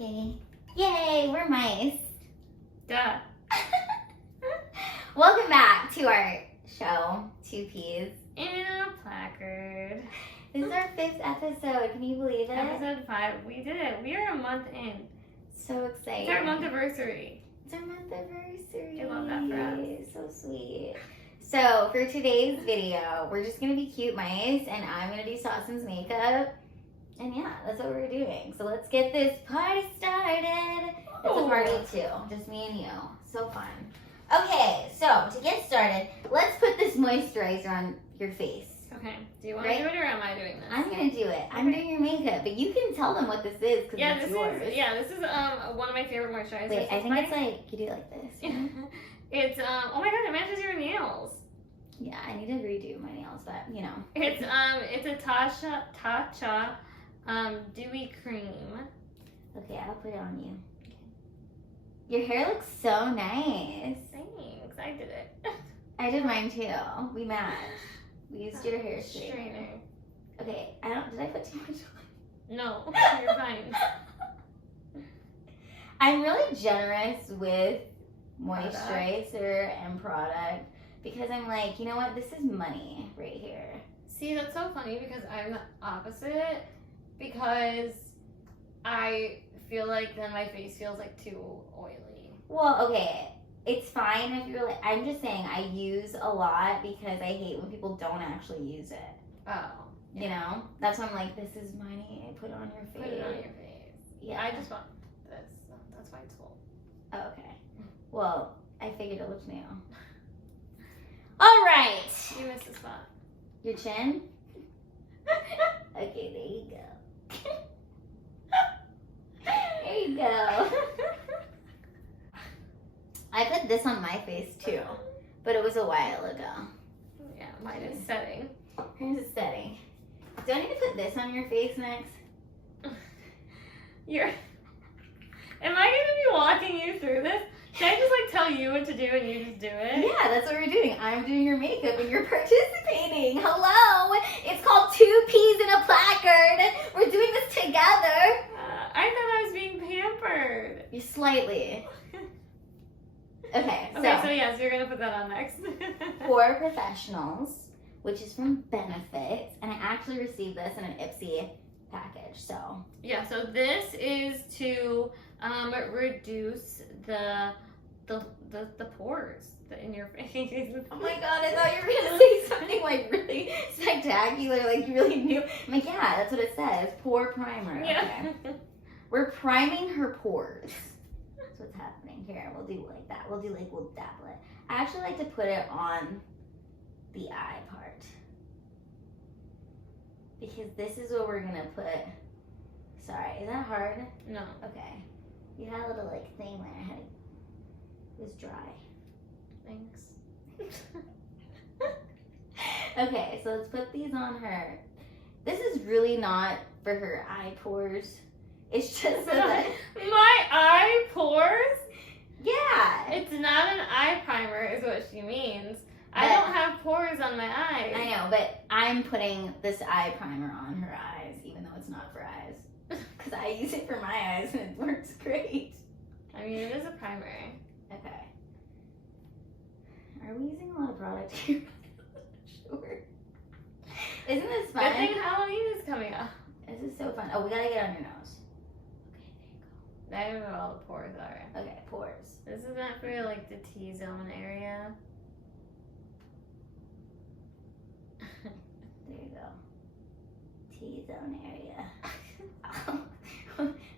Okay. Yay, we're mice. Duh. Welcome back to our show, Two Peas. In a placard. This is our 5th episode. Can you believe it? Episode 5. We did it. We are a month in. So exciting. It's our month anniversary. It's our month anniversary. I love that for us. So sweet. So for today's video, we're just gonna be cute mice, and I'm gonna do Sawsan's makeup. And yeah, that's what we're doing. So let's get this party started. It's a party too, just me and you. So fun. Okay, so to get started, let's put this moisturizer on your face. Okay. Do you want to do it or am I doing this? I'm gonna do it. I'm doing your makeup, but you can tell them what this is because it's yours. This is one of my favorite moisturizers. Wait, I think it's like you do it like this. It's oh my god, it matches your nails. Yeah, I need to redo my nails, but you know. It's a Tatcha dewy cream. Okay, I'll put it on you. Your hair looks so nice. Thanks, I did it. I did mine too. We matched. We used your hair straightener. Strainer. Okay, did I put too much on? No, you're fine. I'm really generous with moisturizer and product because I'm like, you know what? This is money right here. See, that's so funny because I'm the opposite because I feel like then my face feels like too oily. Well, okay. It's fine if you're like, I'm just saying I use a lot because I hate when people don't actually use it. Oh. You know? That's why I'm like, this is money. I put it on your face. Put it on your face. Yeah. I just want this. That's why it's full. Oh, okay. Well, I figured it looked new. All right. You missed a spot. Your chin? Okay, there you go. There you go. I put this on my face too, but it was a while ago. Yeah, mine is setting. Here's a setting. Do I need to put this on your face next? Am I gonna be walking you through this? Should I just like tell you what to do and you just do it? Yeah, that's what we're doing. I'm doing your makeup and you're participating. Hello! It's called Two Peas in a Placard. We're doing this together. I thought I was being pampered. You're slightly. Okay, so yes, you're gonna put that on next. For Professionals, which is from Benefits, and I actually received this in an Ipsy package, so. Yeah, so this is to reduce the pores in your face. Oh my god, I thought you were gonna say something like really spectacular, like you really knew. I'm like, yeah, that's what it says, pore primer. Yeah. Okay. We're priming her pores. That's what's happening here. We'll do like that. We'll dabble it. I actually like to put it on the eye part. Because this is what we're gonna put. Sorry, is that hard? No. Okay. You had a little like thing there. It was dry. Thanks. Okay, so let's put these on her. This is really not for her eye pores. It's just so that my eye pores? Yeah. It's not an eye primer is what she means. But I don't have pores on my eyes. I know, but I'm putting this eye primer on her eyes, even though it's not for eyes. Because I use it for my eyes and it works great. I mean, it is a primer. Okay. Are we using a lot of product here? Sure. Isn't this fun? Good thing Halloween is coming up. This is so fun. Oh, we gotta get on your nose. Okay, I don't know what all the pores are. there you go. Okay, pores. This is not for like the T-zone area. There you go. T-zone area.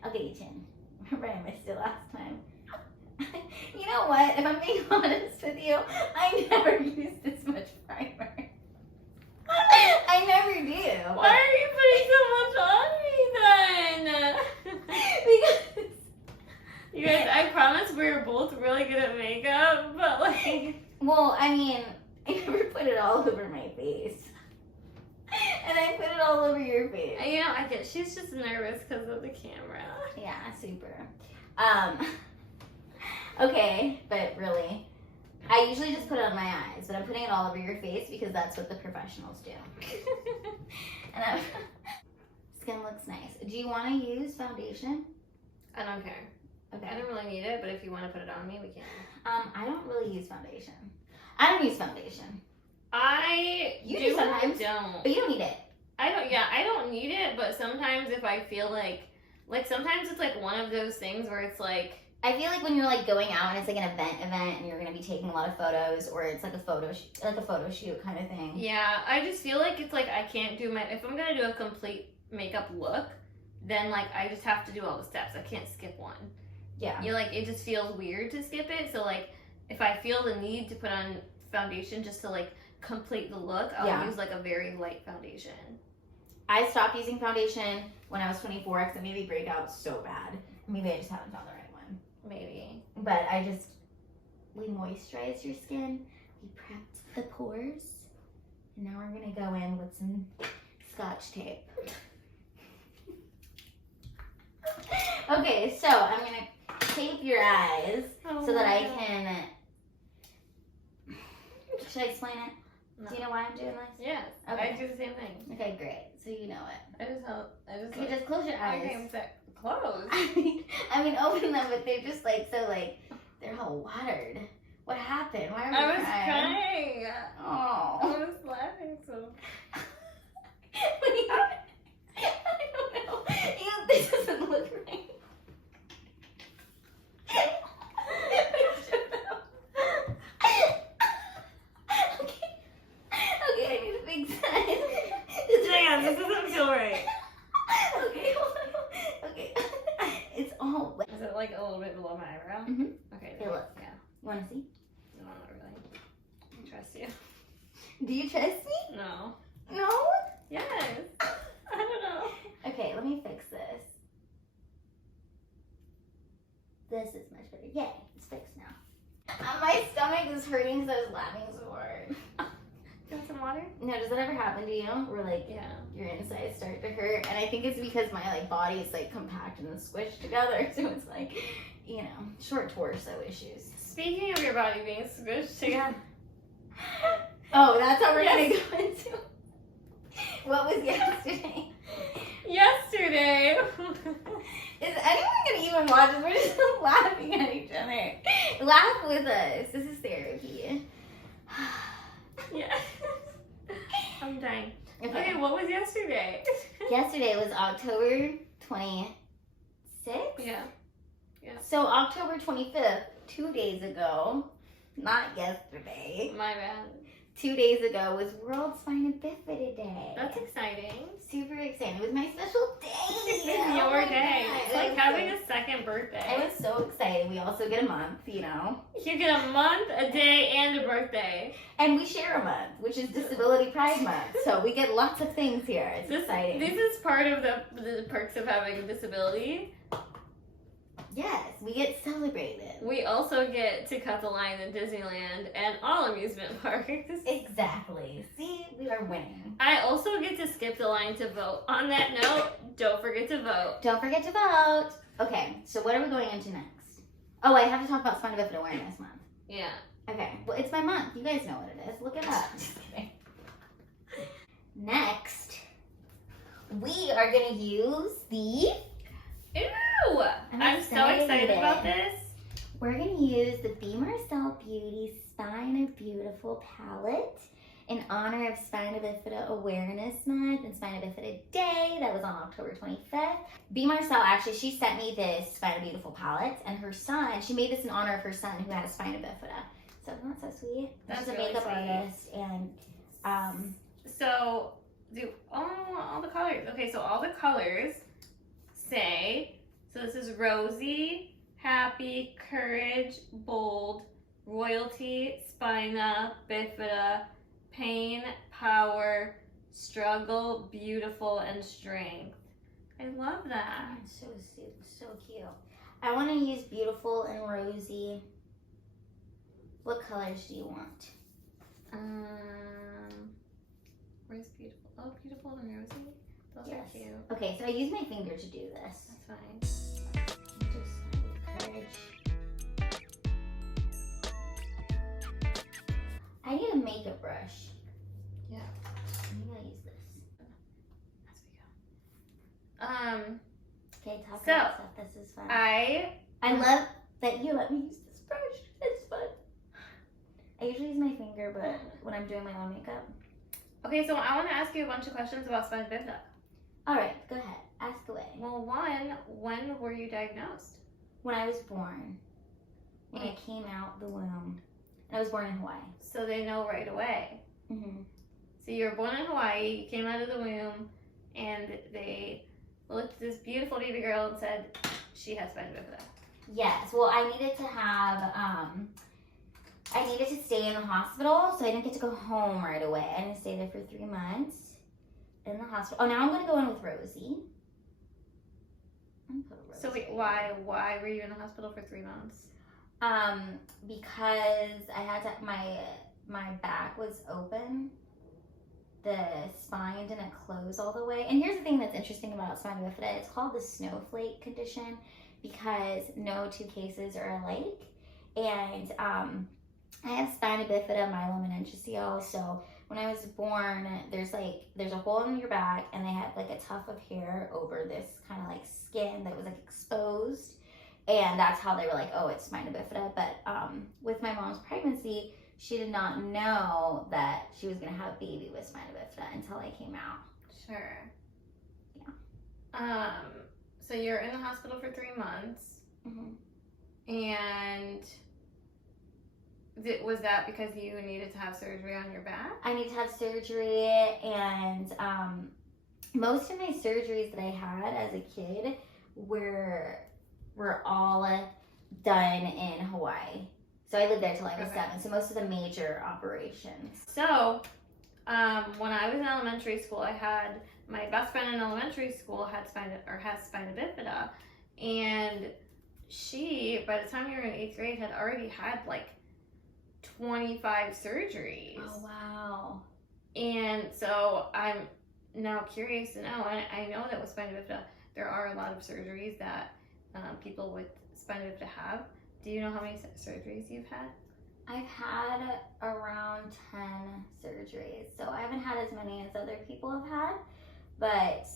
I'll get you chin. Remember I missed it last time. You know what? If I'm being honest with you, I never use this much primer. I never do. Why are you putting so much on me then? Because You guys, I promise we're both really good at makeup, but like... Well, I mean, I never put it all over my face. And I put it all over your face. You know, I get she's just nervous because of the camera. Yeah, super. Okay, but really, I usually just put it on my eyes, but I'm putting it all over your face because that's what the professionals do. And skin looks nice. Do you want to use foundation? I don't care. Okay. I don't really need it, but if you want to put it on me, we can. I don't really use foundation. I don't use foundation. You do sometimes, don't. But you don't need it. I don't need it, but sometimes if I feel like sometimes it's like one of those things where it's like, I feel like when you're like going out and it's like an event and you're gonna be taking a lot of photos, or it's like a photo shoot kind of thing. Yeah, I just feel like it's like I can't do if I'm gonna do a complete makeup look, then like I just have to do all the steps. I can't skip one. Yeah. You're like, it just feels weird to skip it. So like if I feel the need to put on foundation just to like complete the look, I'll use like a very light foundation. I stopped using foundation when I was 24 because it made me break out so bad. Maybe I just haven't found the right one. Maybe. But we moisturized your skin, we prepped the pores, and now we're gonna go in with some Scotch tape. Okay, so I'm gonna tape your eyes so that I can. Should I explain it? No. Do you know why I'm doing this? Yes. Okay. I do the same thing. Okay, great. So you know it. Okay, Just close your eyes. Okay, close. I mean, open them, but they're just like so like they're all watered. What happened? Why are you I was crying? crying. Oh. I was laughing so. I don't know. This doesn't look right. Okay, I need a big size. This doesn't feel right. Okay, hold on. Okay. It's all wet. Is it like a little bit below my eyebrow? Mm-hmm. Okay. Okay, look. Yeah. You want to see? No, not really. I trust you. Do you trust me? No. No? Yes. I don't know. Okay, let me fix this. This is much better. Yay, it's fixed now. My stomach is hurting because I was laughing so hard. You want some water? No, does that ever happen to you? Where like your insides start to hurt? And I think it's because my like body is like compact and squished together, so it's like, you know, short torso issues. Speaking of your body being squished together. Oh, that's how we're gonna go into. What was yesterday? Yesterday. Is anyone gonna even watch this? We're just laughing at each other. Laugh with us. This is therapy. Yeah. I'm dying. Okay, what was yesterday? Yesterday was October 26th? Yeah. So October 25th, 2 days ago, not yesterday, My bad. 2 days ago was World Spina Bifida Day. That's exciting. Super exciting. It was my special day. It's Oh your my day. God. It's like having a second birthday. I was so excited. We also get a month, you know. You get a month, a day, and a birthday. And we share a month, which is Disability Pride Month. So we get lots of things here. It's exciting. This is part of the perks of having a disability. Yes, we get celebrated. We also get to cut the line in Disneyland and all amusement parks. Exactly. See, we are winning. I also get to skip the line to vote. On that note, don't forget to vote. Don't forget to vote. Okay, so what are we going into next? Oh, I have to talk about Spina Bifida Awareness Month. Yeah. Okay, well, it's my month. You guys know what it is. Look it up. Just kidding. Next, we are going to use the... Ew! I'm so excited about this. We're going to use the Be Marcel Beauty Spina Beautiful palette in honor of Spina Bifida Awareness Month and Spina Bifida Day. That was on October 25th. Be Marcel, actually, she sent me this Spina Beautiful palette, and her son, she made this in honor of her son who has Spina Bifida. So that's so sweet. That's She's a really makeup sweet. artist, and So, all the colors. Okay, so all the colors say, so this is rosy, happy, courage, bold, royalty, spina, bifida, pain, power, struggle, beautiful, and strength. I love that. so so cute. I want to use beautiful and rosy. What colors do you want? Where's beautiful? Oh, beautiful and rosy. Those Yes. are cute. Okay, so I use my finger to do this. That's fine. Just start with courage. I need a makeup brush. Yeah. I'm gonna use this. As we go. Okay, talk So, about stuff. This is fun. I love that you let me use this brush. It's fun. I usually use my finger, but when I'm doing my own makeup. Okay, so I want to ask you a bunch of questions about spina bifida. All right, go ahead. Ask away. Well, one, when were you diagnosed? When I was born, when I came out the womb, and I was born in Hawaii. So they know right away. Mm-hmm. So you were born in Hawaii, you came out of the womb, and they looked at this beautiful baby girl and said, she has spina bifida. Yes. Well, I needed to have, I needed to stay in the hospital, so I didn't get to go home right away. I didn't stay there for 3 months in the hospital. Oh, now I'm going to go in with Rosie. I'm gonna put Rosie. So wait, why were you in the hospital for 3 months? Because I had to, my back was open. The spine didn't close all the way. And here's the thing that's interesting about spina bifida. It's called the snowflake condition because no two cases are alike. And I have spina bifida, myelomeningocele. So when I was born, there's a hole in your back, and they had like a tuft of hair over this kind of like skin that was like exposed. And that's how they were like, oh, it's spina bifida. But with my mom's pregnancy, she did not know that she was going to have a baby with spina bifida until I came out. Sure. Yeah. So you're in the hospital for 3 months. Mm-hmm. And was that because you needed to have surgery on your back? I need to have surgery, and most of my surgeries that I had as a kid were all done in Hawaii. So I lived there till I was 7. So most of the major operations. So when I was in elementary school, I had my best friend in elementary school has spina bifida, and she, by the time we were in 8th grade, had already had like 25 surgeries. Oh wow! And so I'm now curious to know, and I know that with spina bifida, there are a lot of surgeries that people with spina bifida have. Do you know how many surgeries you've had? I've had around 10 surgeries, so I haven't had as many as other people have had, but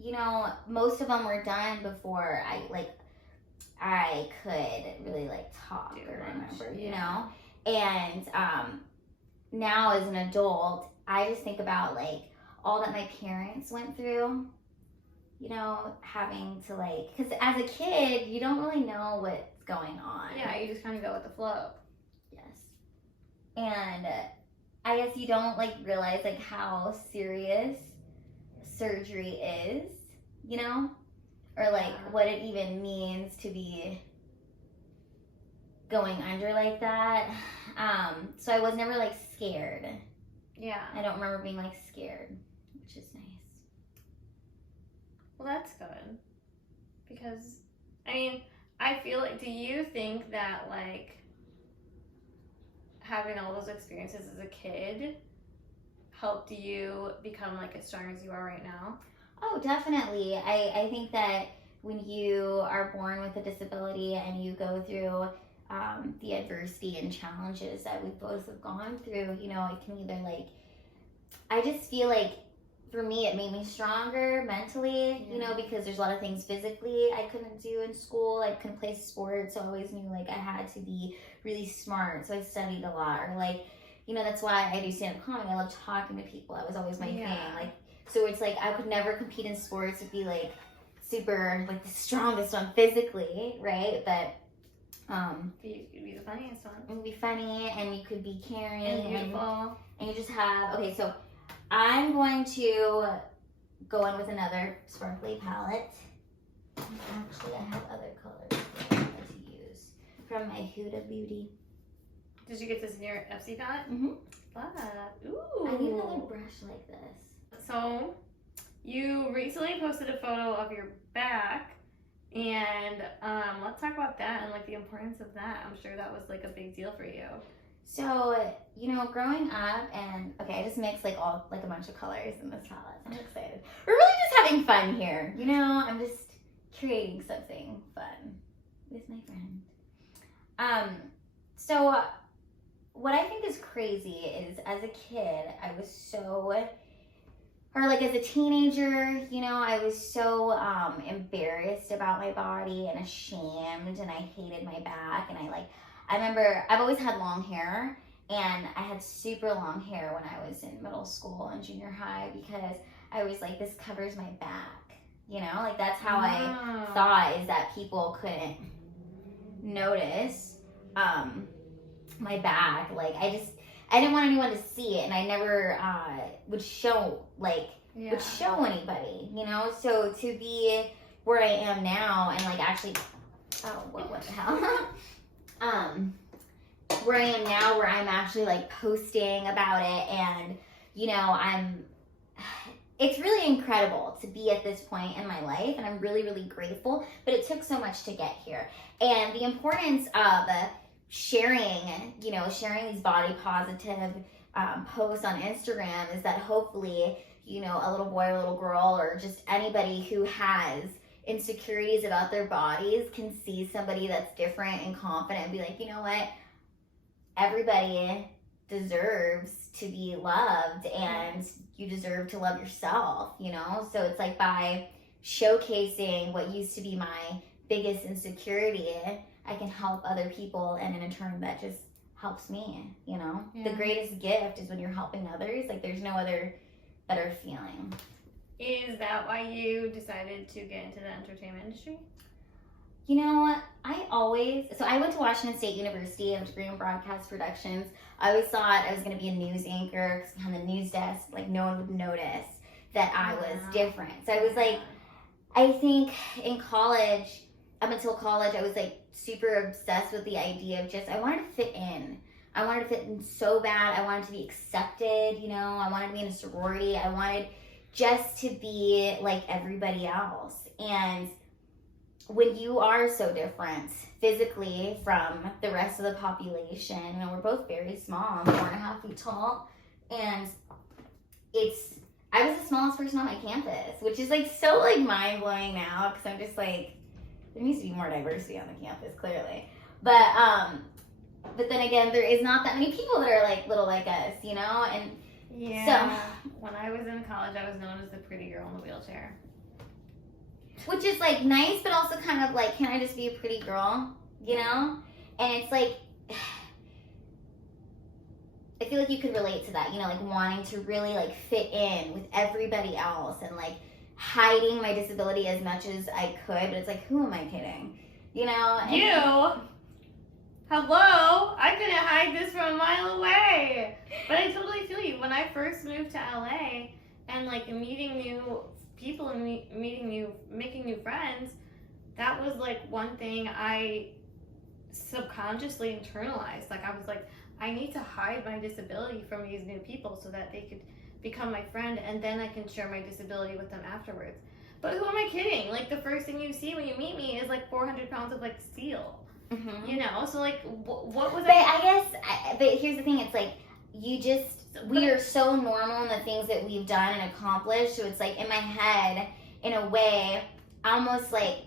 you know, most of them were done before I could really like talk or remember, you know? And now as an adult, I just think about like all that my parents went through, you know, having to like, because as a kid, you don't really know what's going on. Yeah, you just kind of go with the flow. Yes. And I guess you don't like realize like how serious surgery is, you know? Or like what it even means to be going under like that. So I was never like scared. Yeah. I don't remember being like scared, which is nice. Well, that's good. Because, I mean, I feel like, do you think that like having all those experiences as a kid helped you become like as strong as you are right now? Oh, definitely. I think that when you are born with a disability and you go through the adversity and challenges that we both have gone through, you know, it can either like, I just feel like for me, it made me stronger mentally, you know, because there's a lot of things physically I couldn't do in school. I couldn't play sports, so I always knew like I had to be really smart, so I studied a lot. Or like, you know, that's why I do stand-up comedy. I love talking to people. That was always my thing. Like, so it's like I could never compete in sports to be like super like the strongest one physically, right? But You'd be the funniest one. it would be funny, and you could be caring And beautiful. and you just have, okay, so I'm going to go in with another sparkly palette. Actually, I have other colors that I like to use from my Huda Beauty. Did you get this in your FC palette? Mm-hmm. Ooh. I need another brush like this. So, you recently posted a photo of your back, and let's talk about that and like the importance of that. I'm sure that was like a big deal for you. So, you know, growing up, and okay, I just mixed like a bunch of colors in this palette. I'm excited. We're really just having fun here, you know. I'm just creating something fun with my friend. So what I think is crazy is as a kid, I was so or like as a teenager, you know, I was so embarrassed about my body and ashamed, and I hated my back. And I remember I've always had long hair, and I had super long hair when I was in middle school and junior high because I was like, this covers my back, you know, like that's how I thought, is that people couldn't notice my back. Like I didn't want anyone to see it, and I never would show anybody, you know. So to be where I am now and like actually, what the hell, where I am now, where I'm actually like posting about it, and you know, it's really incredible to be at this point in my life, and I'm really, really grateful. But it took so much to get here, and the importance of sharing these body positive posts on Instagram is that hopefully, you know, a little boy or a little girl or just anybody who has insecurities about their bodies can see somebody that's different and confident and be like, you know what, everybody deserves to be loved, and you deserve to love yourself, you know. So it's like by showcasing what used to be my biggest insecurity, I can help other people, and in turn that just helps me, you know. The greatest gift is when you're helping others. Like there's no other better feeling. Is that why you decided to get into the entertainment industry? You know, I went to Washington State University. I have a degree in broadcast productions. I always thought I was going to be a news anchor, because on the news desk, like no one would notice that I was different. So I was like, I think in college, up until college, I was like super obsessed with the idea of just, I wanted to fit in. I wanted to fit in so bad. I wanted to be accepted, you know. I wanted to be in a sorority. I wanted just to be like everybody else. And when you are so different physically from the rest of the population, you know, we're both very small. I'm 4.5 feet tall, and I was the smallest person on my campus, which is like so like mind blowing now, because I'm just like, there needs to be more diversity on the campus, clearly. But then again, there is not that many people that are like little like us, you know. And so when I was in college, I was known as the pretty girl in the wheelchair. Which is like nice, but also kind of like, can I just be a pretty girl, you know? And it's like, I feel like you could relate to that, you know, like wanting to really like fit in with everybody else, and like hiding my disability as much as I could. But it's like, who am I kidding, you know? And hello, I couldn't hide this from a mile away. But I totally feel you. When I first moved to LA and like meeting new people and making new friends, that was like one thing I subconsciously internalized. Like I was like, I need to hide my disability from these new people so that they could become my friend, and then I can share my disability with them afterwards. But who am I kidding? Like the first thing you see when you meet me is like 400 pounds of like steel. Mm-hmm. You know, so like what was but here's the thing, it's like we are so normal in the things that we've done and accomplished. So it's like in my head, in a way, almost like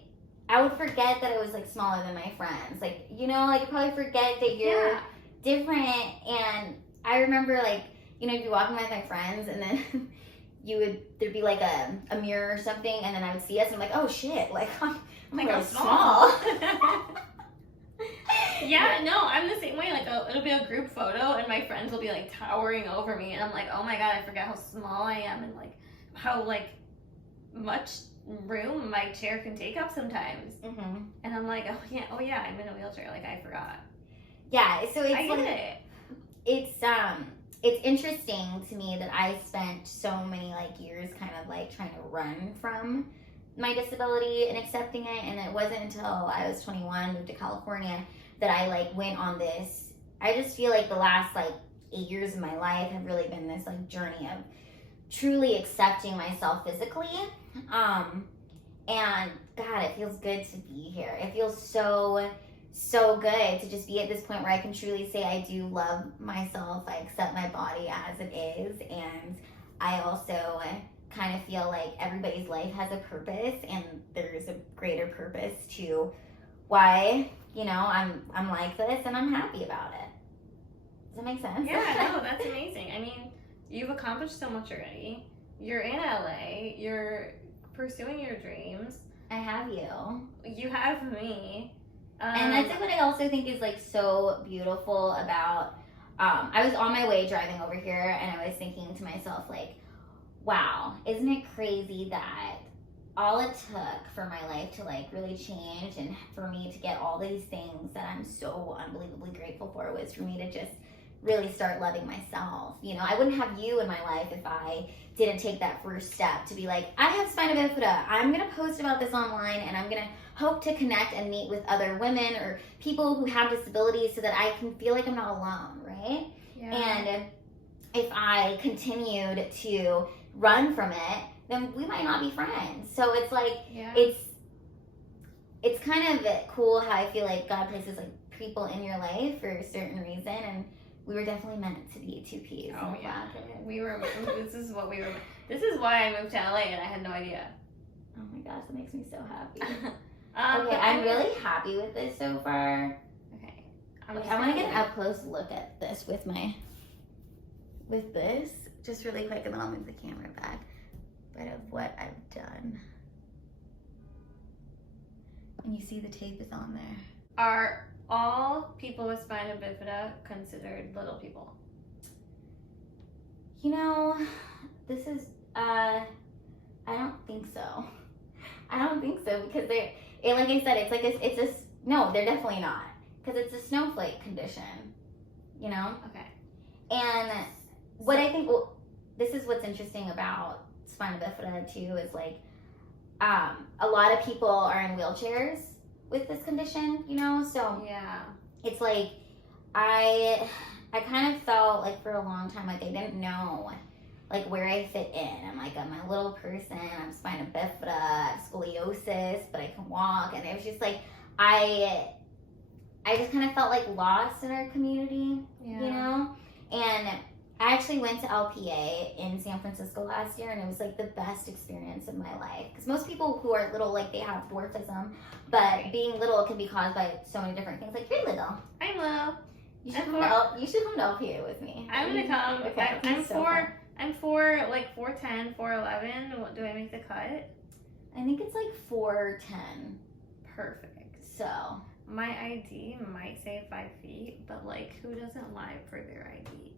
I would forget that I was like smaller than my friends. Like, you know, like I probably forget that you're different. And I remember like, you know, you'd be walking with my friends, and then there'd be like a mirror or something, and then I would see us, and I'm like, oh shit, like I'm like really small. Yeah, no, I'm the same way. Like, it'll be a group photo, and my friends will be like towering over me, and I'm like, oh my god, I forget how small I am, and like how like much room my chair can take up sometimes. Mm-hmm. And I'm like, oh yeah, I'm in a wheelchair. Like I forgot. Yeah, so it's I get it. It's interesting to me that I spent so many like years kind of like trying to run from my disability and accepting it, and it wasn't until I was 21, moved to California, that I like went on this. I just feel like the last like 8 years of my life have really been this like journey of truly accepting myself physically. And God, it feels good to be here. It feels so good to just be at this point where I can truly say I do love myself. I accept my body as it is, and I also kind of feel like everybody's life has a purpose, and there's a greater purpose to why, you know, I'm like this, and I'm happy about it. Does that make sense? Yeah, no, that's amazing. I mean, you've accomplished so much already. You're in LA. You're pursuing your dreams. I have you. You have me. And that's like what I also think is like so beautiful about, I was on my way driving over here and I was thinking to myself like, wow, isn't it crazy that all it took for my life to like really change and for me to get all these things that I'm so unbelievably grateful for was for me to just really start loving myself. You know, I wouldn't have you in my life if I didn't take that first step to be like, I have spina bifida. I'm going to post about this online and I'm going to hope to connect and meet with other women or people who have disabilities so that I can feel like I'm not alone, right? Yeah. And if I continued to run from it, then we might not be friends. So it's like, it's kind of cool how I feel like God places like people in your life for a certain reason, and we were definitely meant to be two peas. Oh yeah, we were. This is what we were. This is why I moved to LA, and I had no idea. Oh my gosh, that makes me so happy. Okay, I'm really happy with this so far. Okay, I want to get an up close look at this with this, just really quick, and then I'll move the camera back. But of what I've done, and you see the tape is on there. Are all people with spina bifida considered little people? You know, this is, I don't think so. I don't think so because like I said, it's like no, they're definitely not. Because it's a snowflake condition, you know? Okay. And what I think, this is what's interesting about spina bifida too, is like, a lot of people are in wheelchairs with this condition, you know? So yeah, it's like, I kind of felt like for a long time, like I didn't know like where I fit in. I'm like, I'm a little person, I'm spina bifida, I have scoliosis, but I can walk. And it was just like, I just kind of felt like lost in our community, you know? And I actually went to LPA in San Francisco last year, and it was like the best experience of my life. Because most people who are little, like they have dwarfism, but being little can be caused by so many different things. Like you're little. I'm little. You should come to LPA with me. I'm gonna come. Okay, I'm 4'10", 4'11". What, do I make the cut? I think it's like 4'10". Perfect. So my ID might say 5 feet, but like who doesn't lie for their ID?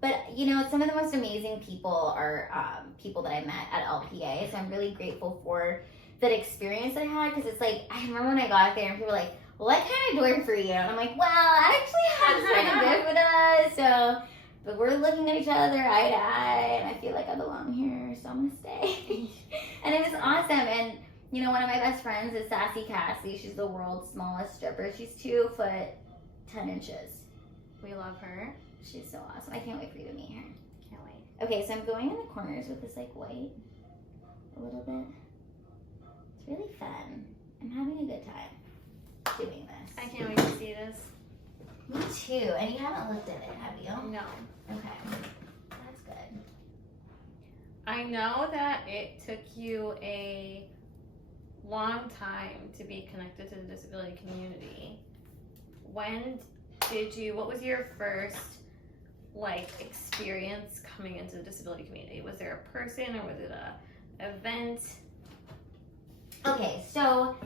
But, you know, some of the most amazing people are people that I met at LPA. So I'm really grateful for that experience that I had. Because it's like, I remember when I got there and people were like, well, I kind of do it for you. And I'm like, well, I actually have spina bifida. So, but we're looking at each other eye to eye. And I feel like I belong here. So I'm going to stay. And it was awesome. And, you know, one of my best friends is Sassy Cassie. She's the world's smallest stripper. She's 2 foot 10 inches. We love her. She's so awesome. I can't wait for you to meet her. Can't wait. Okay, so I'm going in the corners with this like white a little bit. It's really fun. I'm having a good time doing this. I can't wait to see this. Me too. And you haven't looked at it, have you? No. Okay. That's good. I know that it took you a long time to be connected to the disability community. What was your first like experience coming into the disability community? Was there a person or was it a event? Okay, so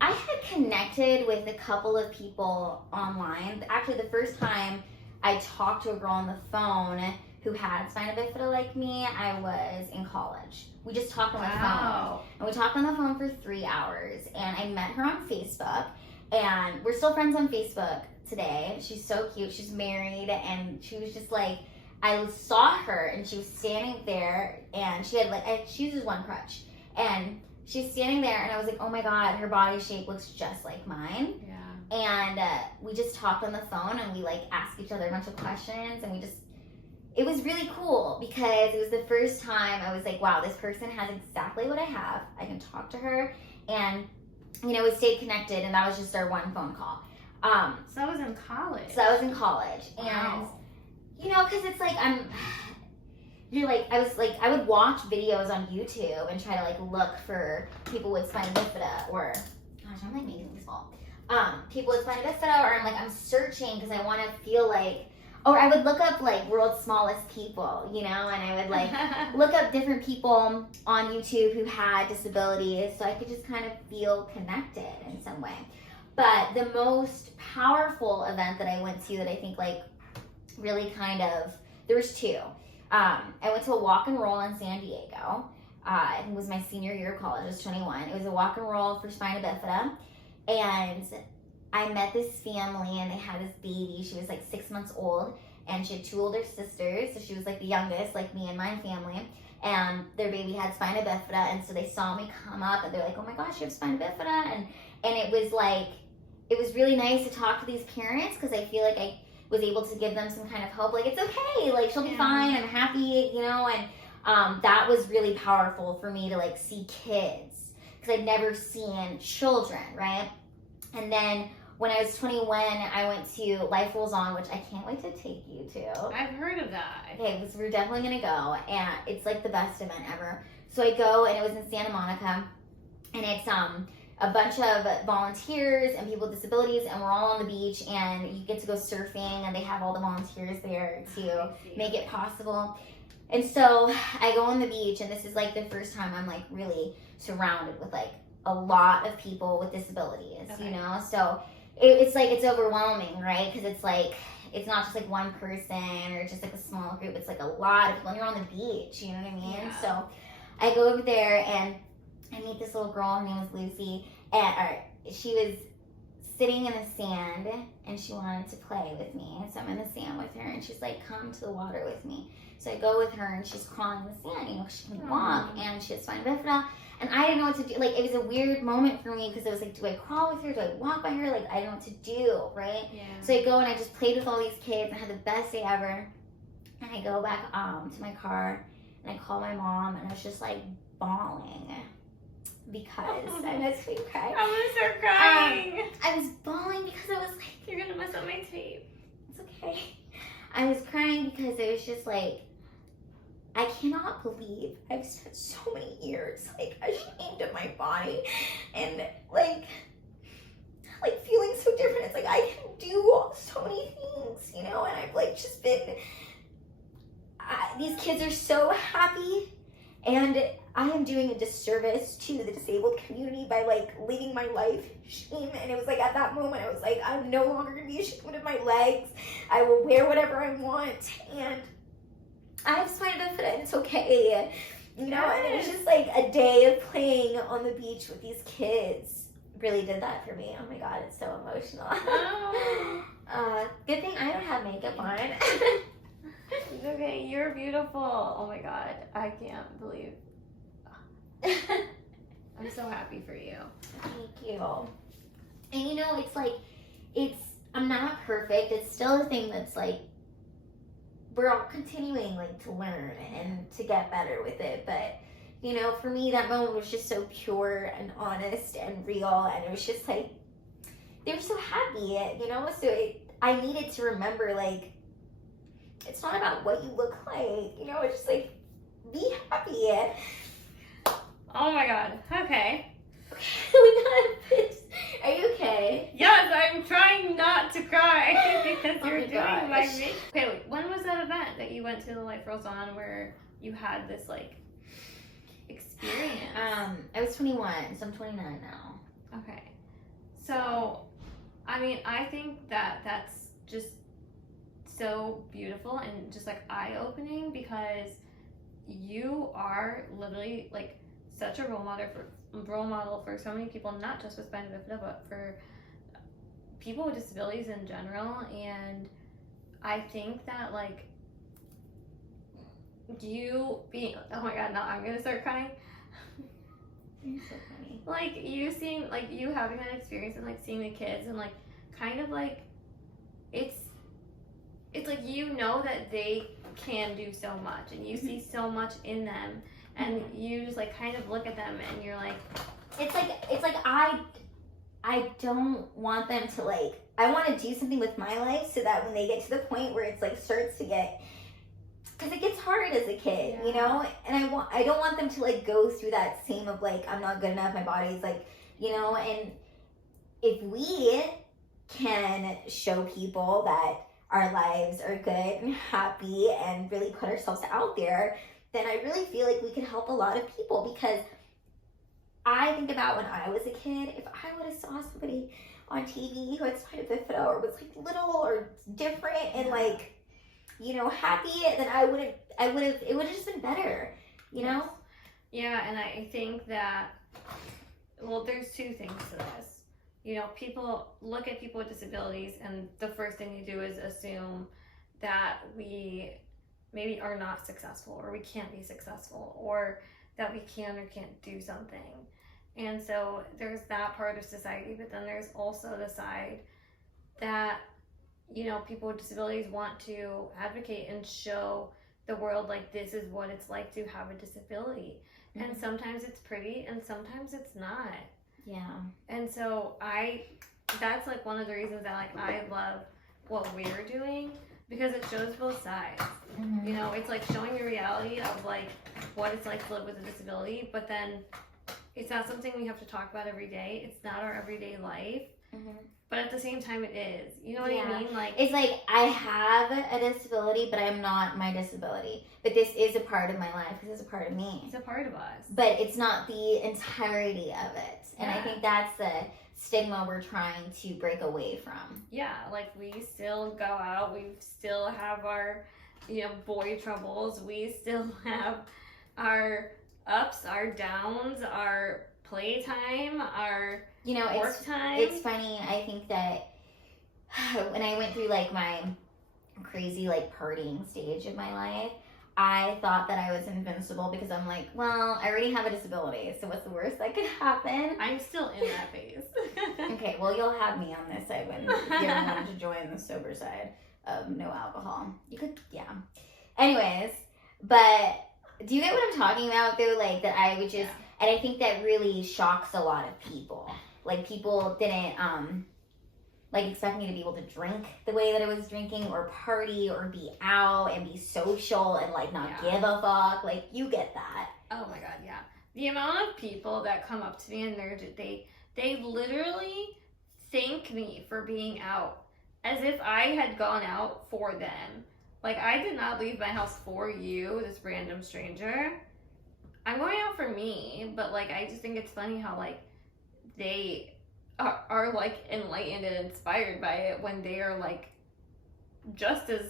I had connected with a couple of people online. Actually, the first time I talked to a girl on the phone who had spina bifida like me, I was in college. We just talked on the phone. And we talked on the phone for 3 hours. And I met her on Facebook. And we're still friends on Facebook today. She's so cute. She's married. And she was just like, I saw her and she was standing there. And she had like, she uses one crutch. And she's standing there and I was like, oh my God, her body shape looks just like mine. Yeah. And we just talked on the phone and we like asked each other a bunch of questions. And it was really cool because it was the first time I was like, wow, this person has exactly what I have. I can talk to her. And, you know, we stayed connected and that was just our one phone call. So that was in college. And, you know, because it's like, I would watch videos on YouTube and try to like look for people with spina bifida or, gosh, I'm like making this fall. People with spina bifida, or I'm searching because I want to feel like or I would look up like world's smallest people, you know, and I would like look up different people on YouTube who had disabilities, so I could just kind of feel connected in some way. But the most powerful event that I went to that I think like really kind of, there was two. I went to a walk and roll in San Diego. It was my senior year of college. I was 21. It was a walk and roll for spina bifida, and I met this family, and they had this baby. She was like 6 months old, and she had two older sisters, so she was like the youngest, like me and my family, and their baby had spina bifida, and so they saw me come up, and they're like, oh my gosh, you have spina bifida, and it was like, it was really nice to talk to these parents, because I feel like I was able to give them some kind of hope, like, it's okay, like, she'll be fine, I'm happy, you know, and that was really powerful for me to, like, see kids, because I'd never seen children, right? And then when I was 21, I went to Life Rolls On, which I can't wait to take you to. I've heard of that. Okay, so we're definitely going to go, and it's like the best event ever. So I go, and it was in Santa Monica, and it's a bunch of volunteers and people with disabilities, and we're all on the beach, and you get to go surfing, and they have all the volunteers there to make it possible. And so I go on the beach, and this is like the first time I'm like really surrounded with like a lot of people with disabilities, you know? So it's like, it's overwhelming, right? Because it's like, it's not just like one person or just like a small group. It's like a lot of people, and you're on the beach, you know what I mean? Yeah. So I go over there, and I meet this little girl. Her name was Lucy, and she was sitting in the sand, and she wanted to play with me. So I'm in the sand with her, and she's like, come to the water with me. So I go with her, and she's crawling in the sand, you know, she can walk, and she has spina bifida. And I didn't know what to do. Like, it was a weird moment for me, because it was like, do I crawl with her? Do I walk by her? Like, I don't know what to do, right? Yeah. So I go, and I just played with all these kids, and I had the best day ever. And I go back to my car, and I call my mom, and I was just like bawling, because I know it's me cry. I'm gonna start crying. I was bawling because I was like, You're gonna mess up my tape. it's okay. I was crying because it was just like, I cannot believe I've spent so many years like ashamed of my body, and like feeling so different. It's like I can do so many things, you know, and I've like just been, these kids are so happy, and I am doing a disservice to the disabled community by like living my life in shame. And it was like, at that moment I was like, I'm no longer gonna be ashamed of my legs. I will wear whatever I want, and I have spina bifida, and it's okay, you know. And it was just like a day of playing on the beach with these kids really did that for me. Oh my god, it's so emotional. Good thing I don't have makeup on. It's okay, you're beautiful. Oh my god, I can't believe. I'm so happy for you. Thank you. And you know, it's like, I'm not perfect. It's still a thing that's like, we're all continuing like to learn and to get better with it. But you know, for me, that moment was just so pure and honest and real, and it was just like, they were so happy, you know. So I needed to remember, like, it's not about what you look like, you know. It's just like, be happy. Oh my god. Okay. We got this. Are you okay? Yes, I'm trying not to cry because Oh you're my doing gosh. my make. Okay, wait. When was that event that you went to the Life Rolls On where you had this like experience? I was 21, so I'm 29 now. Okay. So, I mean, I think that that's just so beautiful and just like eye-opening, because you are literally like such a role model for so many people, not just with spina bifida, but for people with disabilities in general. And I think that like you being, oh my god, now I'm gonna start crying. You're so funny. Like you seeing, like you having that experience and like seeing the kids and like kind of like it's like, you know, that they can do so much, and you see so much in them, and you just like kind of look at them and you're like, it's like I don't want them to like, I want to do something with my life so that when they get to the point where it's like starts to get, because it gets hard as a kid, you know, and I don't want them to like go through that same of like, I'm not good enough, my body's like, you know. And if we can show people that our lives are good and happy and really put ourselves out there, then I really feel like we can help a lot of people. Because I think about when I was a kid, if I would have saw somebody on TV who had spina bifida or was like little or different and like, you know, happy, then it would have just been better, you know? Yeah, and I think that, well, there's two things to this. You know, people look at people with disabilities and the first thing you do is assume that we maybe are not successful, or we can't be successful, or that we can or can't do something. And so there's that part of society, but then there's also the side that, you know, people with disabilities want to advocate and show the world like this is what it's like to have a disability. Mm-hmm. And sometimes it's pretty and sometimes it's not. Yeah. And so that's like one of the reasons that like I love what we're doing, because it shows both sides. Mm-hmm. You know, it's like showing the reality of like what it's like to live with a disability, but then it's not something we have to talk about every day. It's not our everyday life. Mm-hmm. But at the same time, it is. You know what I mean? Like, it's like I have a disability, but I'm not my disability. But this is a part of my life. This is a part of me. It's a part of us. But it's not the entirety of it. And I think that's the stigma we're trying to break away from. Yeah, like we still go out. We still have our, you know, boy troubles. We still have our ups, our downs, our playtime, our work time. It's funny. I think that when I went through like my crazy like partying stage of my life, I thought that I was invincible because I'm like, well, I already have a disability, so what's the worst that could happen? I'm still in that phase. Okay, well, you'll have me on this side when you wanted to join the sober side of no alcohol. You could, yeah. Anyways, but do you get what I'm talking about though? Like that I would just, and I think that really shocks a lot of people. Like people didn't like expect me to be able to drink the way that I was drinking, or party, or be out and be social and like not give a fuck. Like you get that. Oh my god, yeah. The amount of people that come up to me and they literally thank me for being out as if I had gone out for them. Like, I did not leave my house for you, this random stranger. I'm going out for me, but like I just think it's funny how like they are like enlightened and inspired by it when they are like just as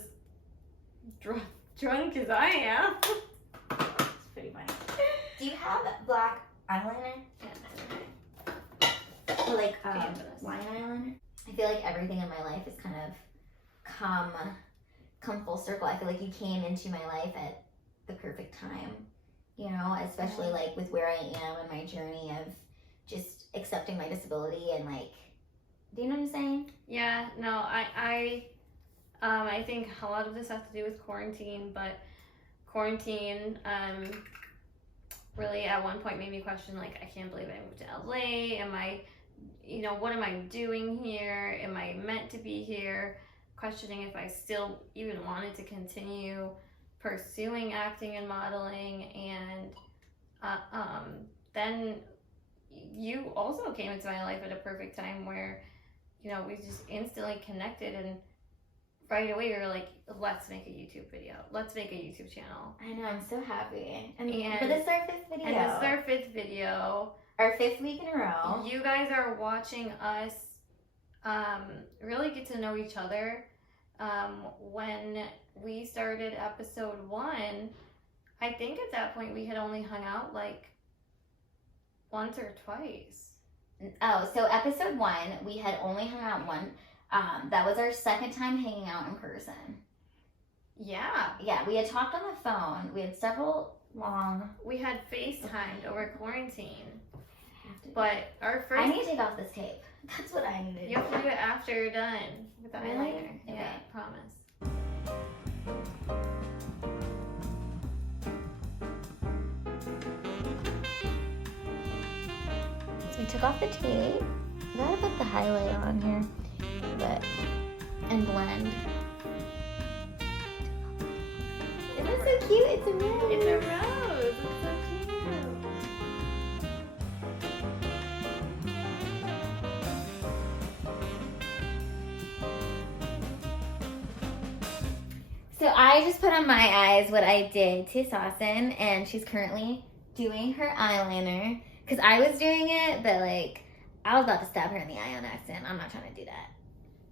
drunk as I am. It's pretty funny. Do you have black eyeliner? Yeah. Or like line eyeliner? I feel like everything in my life has kind of come full circle. I feel like you came into my life at the perfect time, you know, especially like with where I am in my journey of just accepting my disability and like, do you know what I'm saying? Yeah, no, I think a lot of this has to do with quarantine, but quarantine really at one point made me question, like, I can't believe I moved to LA. Am I, you know, what am I doing here? Am I meant to be here? Questioning if I still even wanted to continue pursuing acting and modeling. And then you also came into my life at a perfect time where, you know, we just instantly connected, and right away we were like, let's make a YouTube video. Let's make a YouTube channel. I know, I'm so happy. But this is our fifth video. And this is our fifth video. Our fifth week in a row. You guys are watching us really get to know each other. When we started episode 1, I think at that point we had only hung out like once or twice. Oh, so episode 1, we had only hung out one. That was our second time hanging out in person. Yeah. Yeah, we had talked on the phone. We had several long... We had FaceTimed over quarantine. But our first... I need to take off this tape. That's what I need to do. You have to do it after you're done with the Really? eyeliner. Okay. Yeah, promise. So we took off the tape. I gotta put the highlight on here. And blend. Isn't it so cute? It's a rose. It's a rose. It's so cute. So I just put on my eyes what I did to Sawsan, and she's currently doing her eyeliner. Because I was doing it, but like, I was about to stab her in the eye on accident. I'm not trying to do that.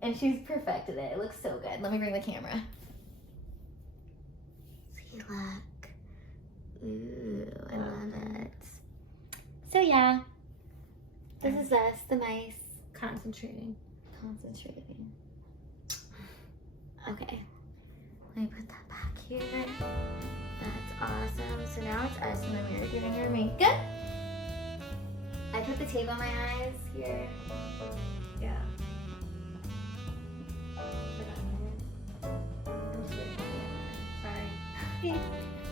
And she's perfected it. It looks so good. Let me bring the camera. See, look. Ooh, I love it. So yeah, this is us, the mice. Concentrating. Okay, let me put that back here. That's awesome. So now it's us in the mirror doing our makeup. I put the tape on my eyes here. Yeah. Sorry.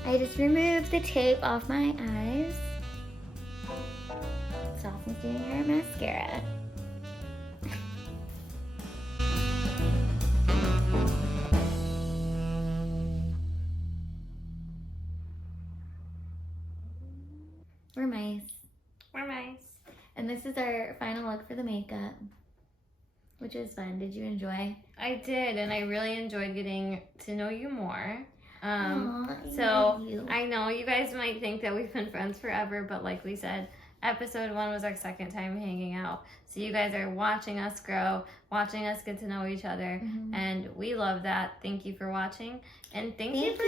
I just removed the tape off my eyes. Sawsan's doing her mascara. We're mice. We're nice. And this is our final look for the makeup, which was fun. Did you enjoy? I did, and I really enjoyed getting to know you more. Aw, So love you. I know you guys might think that we've been friends forever, but like we said, episode 1 was our second time hanging out. So you guys are watching us grow, watching us get to know each other, and we love that. Thank you for watching, and thank you for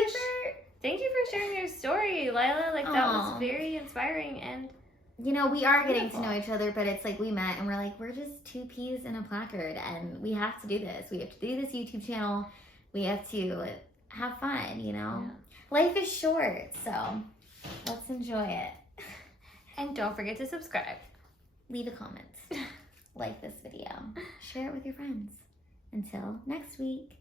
sharing your story, Lila. Like that was very inspiring, and you know, we are getting to Beautiful. know each other, but it's like we met and we're like, we're just two peas in a placard, and we have to do this. We have to do this YouTube channel. We have to have fun, you know? Yeah. Life is short, so let's enjoy it. and don't forget to subscribe. Leave a comment. Like this video. Share it with your friends. Until next week.